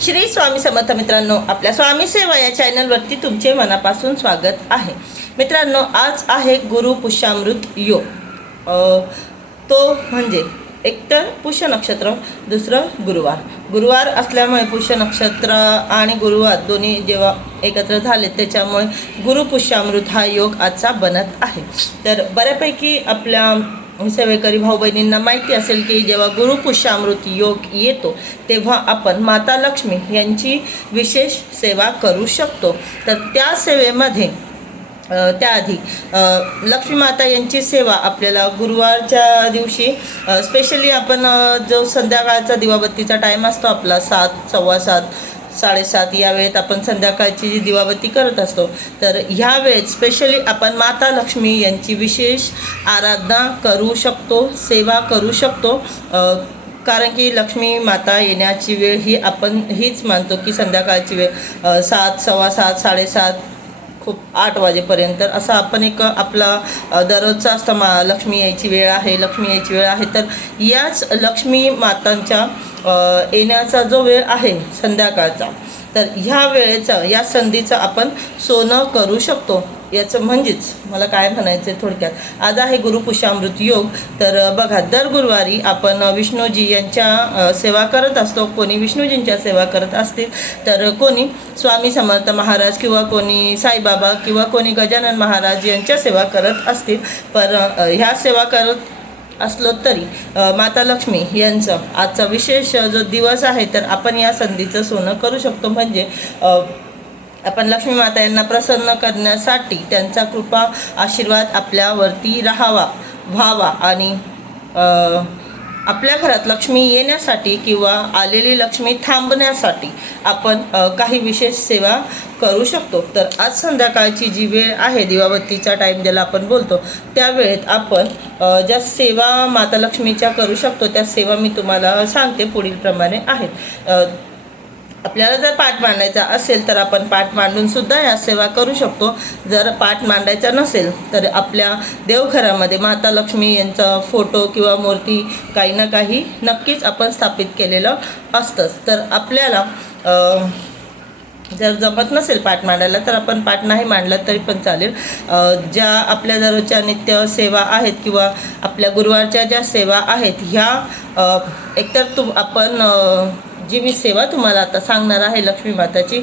श्री स्वामी समर्थ मित्रांनो, आपल्या स्वामी सेवा या चॅनलवरती तुमचे मनापासून स्वागत आहे। मित्रांनो, आज आहे गुरु पुष्यामृत योग। तो म्हणजे एक तर पुष्य नक्षत्र, दुसरं गुरुवार असल्यामुळे पुष्य नक्षत्र आणि गुरुवार दोन्ही जेव्हा एकत्र झाले त्याच्यामुळे गुरु पुष्यामृत हा योग आजचा बनत आहे। तर बऱ्यापैकी आपल्या सेवेकरी भाऊ बहिणींना माहिती असेल की जेव्हा गुरु पुष्यामृत योग येतो तेव्हा आपण माता लक्ष्मी यांची विशेष सेवा करू शकतो। तर त्या सेवेमध्ये त्याआधी लक्ष्मी माता यांची सेवा आपल्याला गुरुवारच्या दिवशी स्पेशली आपण जो संध्याकाळचा दिवाबत्तीचा टाईम असतो आपला 7, सव्वा 7, 7:30 या वेळेत आपण संध्याकाळची जी दिवाबत्ती करत असतो। तर ह्या वेळेत स्पेशली आपण माता लक्ष्मी यांची विशेष आराधना करू शकतो, सेवा करू शकतो। कारण की लक्ष्मी माता येण्याची वेळ ही आपण हीच मानतो की संध्याकाळची वेळ 7, सव्वा 7, 7:30 खूप 8 वाजेपर्यंत असा आपण एक आपला दररोजचा असतं लक्ष्मी यायची वेळ आहे। तर याच लक्ष्मी मातांच्या येण्याचा जो वेळ आहे संध्याकाळचा, तर ह्या वेळेचा या संधीचं आपण सोनं करू शकतो। याचं म्हणजेच मला काय म्हणायचं आहे थोडक्यात, आज आहे गुरु पुष्यामृत योग। तर बघा, दर गुरुवारी आपण विष्णूजी यांच्या सेवा करत असतो। कोणी विष्णूजींच्या सेवा करत असतील तर कोणी स्वामी समर्थ महाराज किंवा कोणी साईबाबा किंवा कोणी गजानन महाराज यांच्या सेवा करत असतील। पण ह्या सेवा करत असलो तरी माता लक्ष्मी यांचा आजचा विशेष जो दिवस आहे तर आपण या संधीचं सोनं करू शकतो। म्हणजे आपण लक्ष्मी माता यांना प्रसन्न करण्यासाठी त्यांचा कृपा आशीर्वाद आपल्यावरती व्हावा आणि आपल्या घरात लक्ष्मी येण्यासाठी किंवा आलेली लक्ष्मी थांबण्यासाठी आपण काही विशेष सेवा करू शकतो। तर आज संध्याकाळची जी वेळ आहे दिवाबत्तीचा टाईम ज्याला आपण बोलतो, त्या वेळेत आपण ज्या सेवा माता लक्ष्मीच्या करू शकतो त्या सेवा मी तुम्हाला सांगते, पुढील प्रमाणे आहेत। आपल्याला जर पाठ मांडायचा असेल तर आपण पाठ मांडून सुद्धा या सेवा करू शकतो। जर पाठ मांडायचा नसेल तर आपल्या देवघरामध्ये माता लक्ष्मी यांचा फोटो किंवा मूर्ती काही ना काही नक्कीच आपण स्थापित केलेलं असतंच। तर आपल्याला जर जमत नसेल पाठ मांडायला तर आपण पाठ नाही मांडला तरी पण चालेल। ज्या आपल्या दररोजच्या नित्य सेवा आहेत किंवा आपल्या गुरुवारच्या ज्या सेवा आहेत ह्या एकतर आपण जी मी सेवा तुम्हाला आता सांगणार आहे लक्ष्मी माताची,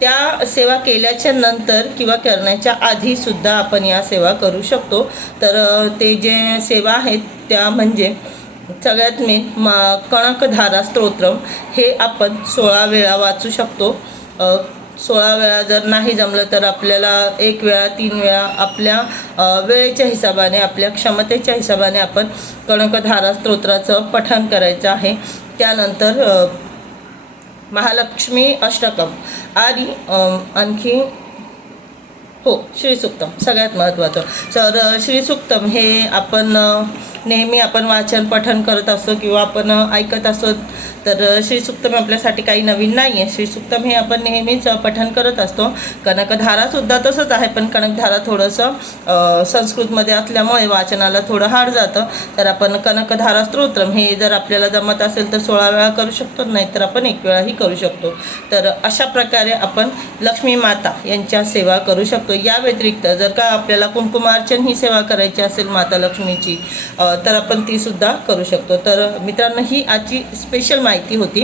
त्या सेवा केल्याच्या नंतर किंवा करण्याच्या आधीसुद्धा आपण या सेवा करू शकतो। तर ते जे सेवा आहेत त्या म्हणजे सगळ्यात मेन कणकधारा स्तोत्रम हे आपण 16 वेळा वाचू शकतो। 16 वेळा जर नाही जमलं तर आपल्याला 1 वेळा, 3 वेळा आपल्या वेळेच्या हिशोबाने, आपल्या क्षमतेच्या हिशोबाने आपण कणकधारा स्तोत्राचं पठण करायचं आहे। त्यानंतर महालक्ष्मी अष्टकम आणि आणखी श्रीसूक्तम सगळ्यात महत्त्वाचं। तर श्रीसूक्तम हे आपण नेहमी आपण वाचन पठण करत असतो किंवा आपण ऐकत असतो। तर श्रीसूक्तम आपल्यासाठी काही नवीन नाही आहे। श्रीसूक्तम हे आपण नेहमीच पठण करत असतो। कणकधारासुद्धा तसंच आहे, पण कणकधारा थोडंसं संस्कृतमध्ये असल्यामुळे वाचनाला थोडं हार्ड जातं। तर आपण कणकधारा स्तोत्रम हे जर आपल्याला जमत असेल तर 16 वेळा करू शकतो, नाही तर आपण 1 वेळाही करू शकतो। तर अशा प्रकारे आपण लक्ष्मी माता यांच्या सेवा करू शकतो। या व्यतिरिक्त जर का आपल्याला कुंकुमार्चन ही सेवा करायची असेल माता लक्ष्मीची तर आपण ती सुद्धा करू शकतो। तर मित्रांनो, ही आजची स्पेशल माहिती होती।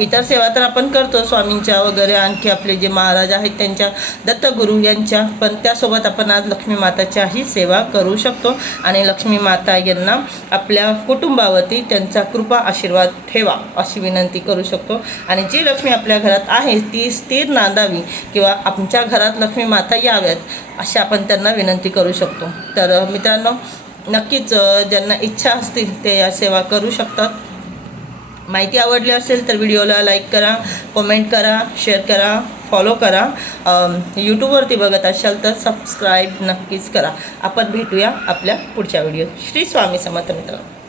इतर सेवा तर आपण करतो स्वामींच्या वगैरे, आणखी आपले जे महाराज आहेत त्यांच्या, दत्तगुरू यांच्या, पण त्यासोबत आपण आज लक्ष्मी माताच्याही सेवा करू शकतो आणि लक्ष्मी माता यांना आपल्या कुटुंबावरती त्यांचा कृपा आशीर्वाद ठेवा अशी विनंती करू शकतो। आणि जी लक्ष्मी आपल्या घरात आहे ती स्थिर नांदावी किंवा आमच्या घरात लक्ष्मी माता याव्यात अशी आपण त्यांना विनंती करू शकतो। तर मित्रांनो, नक्कीच ज्यांना इच्छा असतील ते या सेवा करू शकतात। माहिती आवडली असेल तर व्हिडिओला लाईक करा, कमेंट करा, शेअर करा, फॉलो करा। यूट्यूबवरती बघत असाल तर सबस्क्राईब नक्कीच करा। आपण भेटूया आपल्या पुढच्या व्हिडिओ। श्री स्वामी समर्थ मित्रांनो।